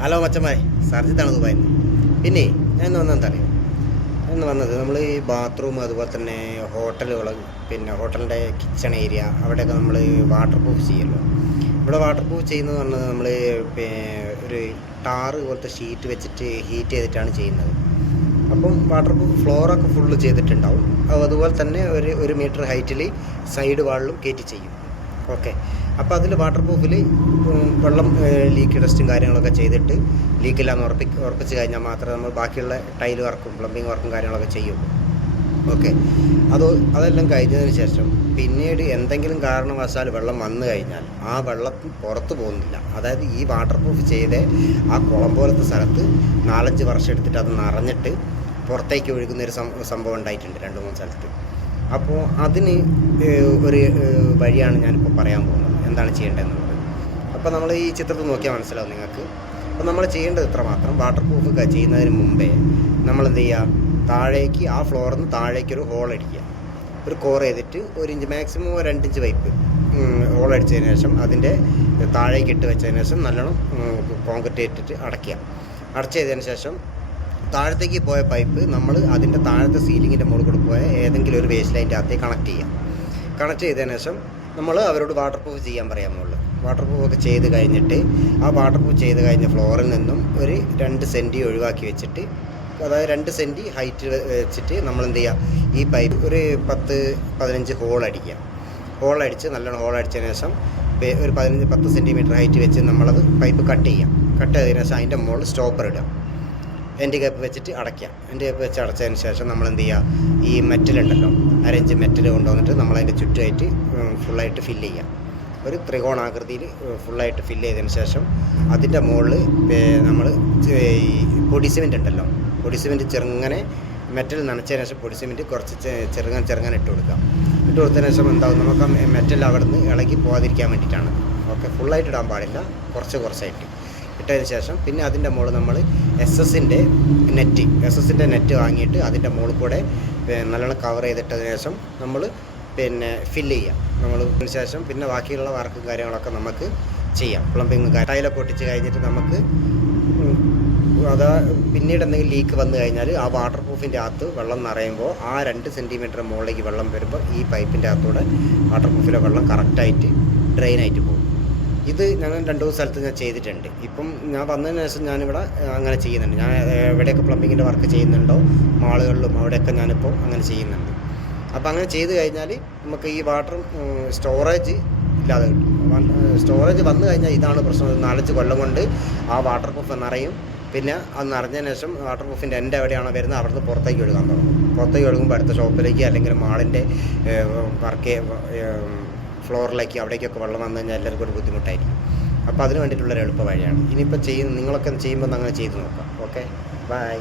Hello മച്ചന്മാരെ, സർജിത്താണ് ദുബായിൽ നിന്ന്. പിന്നെ ഞാൻ ഇന്ന് വന്നത് അറിയാം. ഇന്ന് വന്നത് നമ്മൾ ഈ ബാത്റൂം, അതുപോലെ തന്നെ ഹോട്ടലുകൾ, പിന്നെ ഹോട്ടലിൻ്റെ കിച്ചൺ ഏരിയ, അവിടെയൊക്കെ നമ്മൾ വാട്ടർ പ്രൂഫ് ചെയ്യുമല്ലോ. ഇവിടെ വാട്ടർ പ്രൂഫ് ചെയ്യുന്നത് പറഞ്ഞത് നമ്മൾ ഒരു ടാറ് പോലത്തെ ഷീറ്റ് വെച്ചിട്ട് ഹീറ്റ് ചെയ്തിട്ടാണ് ചെയ്യുന്നത്. അപ്പം വാട്ടർ പ്രൂഫ് ഫ്ലോറൊക്കെ ഫുള്ള് ചെയ്തിട്ടുണ്ടാവും. അതുപോലെ തന്നെ ഒരു മീറ്റർ ഹൈറ്റിൽ സൈഡ് വാളിലും കയറ്റി ചെയ്യും. ഓക്കെ. അപ്പോൾ അതിൽ വാട്ടർ പ്രൂഫിൽ വെള്ളം ലീക്ക് ടെസ്റ്റും കാര്യങ്ങളൊക്കെ ചെയ്തിട്ട് ലീക്കില്ലാന്ന് ഉറപ്പിച്ച് കഴിഞ്ഞാൽ മാത്രമേ നമ്മൾ ബാക്കിയുള്ള ടൈൽ വർക്കും പ്ലംബിങ് വർക്കും കാര്യങ്ങളൊക്കെ ചെയ്യുള്ളൂ. ഓക്കെ. അതെല്ലാം കഴിഞ്ഞതിന് ശേഷം പിന്നീട് എന്തെങ്കിലും കാരണവശാൽ വെള്ളം വന്നു കഴിഞ്ഞാൽ ആ വെള്ളം പുറത്ത് പോകുന്നില്ല. അതായത് ഈ വാട്ടർ പ്രൂഫ് ചെയ്ത് ആ കുളം പോലത്തെ സ്ഥലത്ത് 4-5 വർഷം എടുത്തിട്ട് അത് നിറഞ്ഞിട്ട് പുറത്തേക്ക് ഒഴുകുന്നൊരു സംഭവം ഉണ്ടായിട്ടുണ്ട് 2-3 സ്ഥലത്ത്. അപ്പോൾ അതിന് ഒരു വഴിയാണ് ഞാനിപ്പോൾ പറയാൻ പോകുന്നത്, എന്താണ് ചെയ്യേണ്ടതെന്നുള്ളത്. അപ്പോൾ നമ്മൾ ഈ ചിത്രത്തിൽ നോക്കിയാൽ മനസ്സിലാവും നിങ്ങൾക്ക്. അപ്പോൾ നമ്മൾ ചെയ്യേണ്ടത് ഇത്ര മാത്രം: വാട്ടർ പ്രൂഫ് ചെയ്യുന്നതിന് മുമ്പേ നമ്മൾ എന്ത് ചെയ്യുക, താഴേക്ക് ആ ഫ്ലോറിൽ നിന്ന് താഴേക്ക് ഒരു ഹോൾ അടിക്കുക. ഒരു കോർ ചെയ്തിട്ട് 1 inch, maximum 2 inch pipe hole അടിച്ചതിന് ശേഷം അതിൻ്റെ താഴേക്ക് ഇട്ട് വെച്ചതിന് ശേഷം നല്ലോണം കോൺക്രീറ്റ് ഇട്ടിട്ട് അടച്ചതിന് ശേഷം താഴത്തേക്ക് പോയ പൈപ്പ് നമ്മൾ അതിൻ്റെ താഴത്തെ സീലിങ്ങിൻ്റെ മുകളിൽ കൂടെ പോയ ഏതെങ്കിലും ഒരു വേസ്റ്റ് ലൈൻ്റെ അകത്തേക്ക് കണക്ട് ചെയ്തതിന് ശേഷം നമ്മൾ അവരോട് വാട്ടർ പ്രൂഫ് ചെയ്യാൻ പറയാൻ മുകളിൽ. വാട്ടർ പ്രൂഫൊക്കെ ചെയ്ത് കഴിഞ്ഞിട്ട് ആ വാട്ടർ പ്രൂഫ് ചെയ്ത് കഴിഞ്ഞ ഫ്ലോറിൽ നിന്നും ഒരു 2 സെൻറ്റി ഒഴിവാക്കി വെച്ചിട്ട്, അതായത് 2 സെൻറ്റി ഹൈറ്റ് വെച്ചിട്ട് നമ്മൾ എന്ത് ചെയ്യുക, ഈ പൈപ്പ് ഒരു 10-15 ഹോളടിച്ച് നല്ലോണം ഹോളടിച്ചതിന് ശേഷം ഒരു 10 സെൻറ്റിമീറ്റർ ഹൈറ്റ് വെച്ച് നമ്മളത് പൈപ്പ് കട്ട് ചെയ്തതിന് ശേഷം അതിൻ്റെ മുകളിൽ സ്റ്റോപ്പർ ഇടുക. എൻ്റെ കപ്പ് വെച്ചിട്ട് അടയ്ക്കുക. എൻ്റെ കപ്പ് വെച്ച് അടച്ചതിന് ശേഷം നമ്മൾ എന്ത് ചെയ്യുക, ഈ മെറ്റലുണ്ടല്ലോ, 1/2 ഇഞ്ച് മെറ്റൽ കൊണ്ടുവന്നിട്ട് നമ്മളതിൻ്റെ ചുറ്റുമായിട്ട് ഫുള്ളായിട്ട് ഫില്ല് ചെയ്യുക. ഒരു ത്രികോണാകൃതിയിൽ ഫുള്ളായിട്ട് ഫില്ല് ചെയ്തതിന് ശേഷം അതിൻ്റെ മുകളിൽ നമ്മൾ ഈ പൊടി സിമെൻ്റ് ഉണ്ടല്ലോ, പൊടി സിമെൻറ്റ് ചെറുങ്ങനെ മെറ്റൽ നനച്ചതിന് ശേഷം പൊടി സിമെൻറ്റ് കുറച്ച് ചെറുങ്ങനെ ഇട്ട് കൊടുത്തതിന് ശേഷം എന്താവും, നമുക്ക് ആ മെറ്റൽ അവിടെ നിന്ന് ഇളകി പോകാതിരിക്കാൻ വേണ്ടിയിട്ടാണ്. ഓക്കെ. ഫുള്ളായിട്ട് ഇടാൻ പാടില്ല, കുറച്ചായിട്ട് ഇട്ടതിന് ശേഷം പിന്നെ അതിൻ്റെ മുകളിൽ നമ്മൾ എസ് എസിൻ്റെ നെറ്റ് വാങ്ങിയിട്ട് അതിൻ്റെ മുകളിൽ കൂടെ നല്ലോണം കവർ ചെയ്തിട്ടതിന് ശേഷം നമ്മൾ ഫില്ല് ചെയ്യാം. അതിന് ശേഷം പിന്നെ ബാക്കിയുള്ള വർക്കും കാര്യങ്ങളൊക്കെ നമുക്ക് ചെയ്യാം. പ്ലംബിങ് ടൈലൊക്കെ ഒട്ടിച്ച് കഴിഞ്ഞിട്ട് നമുക്ക് പിന്നീട് എന്തെങ്കിലും ലീക്ക് വന്നു കഴിഞ്ഞാൽ ആ വാട്ടർ പ്രൂഫിൻ്റെ അകത്ത് വെള്ളം നിറയുമ്പോൾ ആ 2 സെൻറ്റിമീറ്റർ മുകളിലേക്ക് വെള്ളം വരുമ്പോൾ ഈ പൈപ്പിൻ്റെ അകത്തൂടെ വാട്ടർ പ്രൂഫിലെ വെള്ളം കറക്റ്റായിട്ട് ഡ്രെയിനായിട്ട് പോകും. ഇത് ഞങ്ങൾ 2 സ്ഥലത്ത് ഞാൻ ചെയ്തിട്ടുണ്ട്. ഇപ്പം ഞാൻ വന്നതിന് ശേഷം ഞാനിവിടെ അങ്ങനെ ചെയ്യുന്നുണ്ട്. ഞാൻ എവിടെയൊക്കെ പ്ലംബിങ്ങിൻ്റെ വർക്ക് ചെയ്യുന്നുണ്ടോ മാളുകളിലും അവിടെയൊക്കെ ഞാനിപ്പോൾ അങ്ങനെ ചെയ്യുന്നുണ്ട്. അപ്പോൾ അങ്ങനെ ചെയ്ത് കഴിഞ്ഞാൽ നമുക്ക് ഈ വാട്ടർ സ്റ്റോറേജ് ഇല്ലാതെ കിട്ടും. സ്റ്റോറേജ് വന്നു കഴിഞ്ഞാൽ ഇതാണ് പ്രശ്നം. 4-5 കൊല്ലം കൊണ്ട് ആ വാട്ടർ പ്രൂഫ് നിറയും. പിന്നെ അത് നിറഞ്ഞതിന് ശേഷം വാട്ടർ പ്രൂഫിൻ്റെ എൻ്റെ എവിടെയാണോ വരുന്നത് അവിടുന്ന് പുറത്തേക്ക് ഒഴുകാൻ തുടങ്ങും. പുറത്തേക്ക് ഒഴുകുമ്പോൾ അടുത്ത ഷോപ്പിലേക്ക് അല്ലെങ്കിൽ മാളിൻ്റെ വർക്ക് ഫ്ലോറിലേക്ക് അവിടേക്കൊക്കെ വെള്ളം വന്നു കഴിഞ്ഞാൽ എല്ലാവർക്കും ഒരു ബുദ്ധിമുട്ടായിരിക്കും. അപ്പോൾ അതിന് വേണ്ടിയിട്ടുള്ളൊരു എളുപ്പ വഴിയാണ്. ഇനിയിപ്പോൾ നിങ്ങളൊക്കെ ചെയ്യുമ്പോൾ അങ്ങനെ ചെയ്ത് നോക്കാം. Okay, by.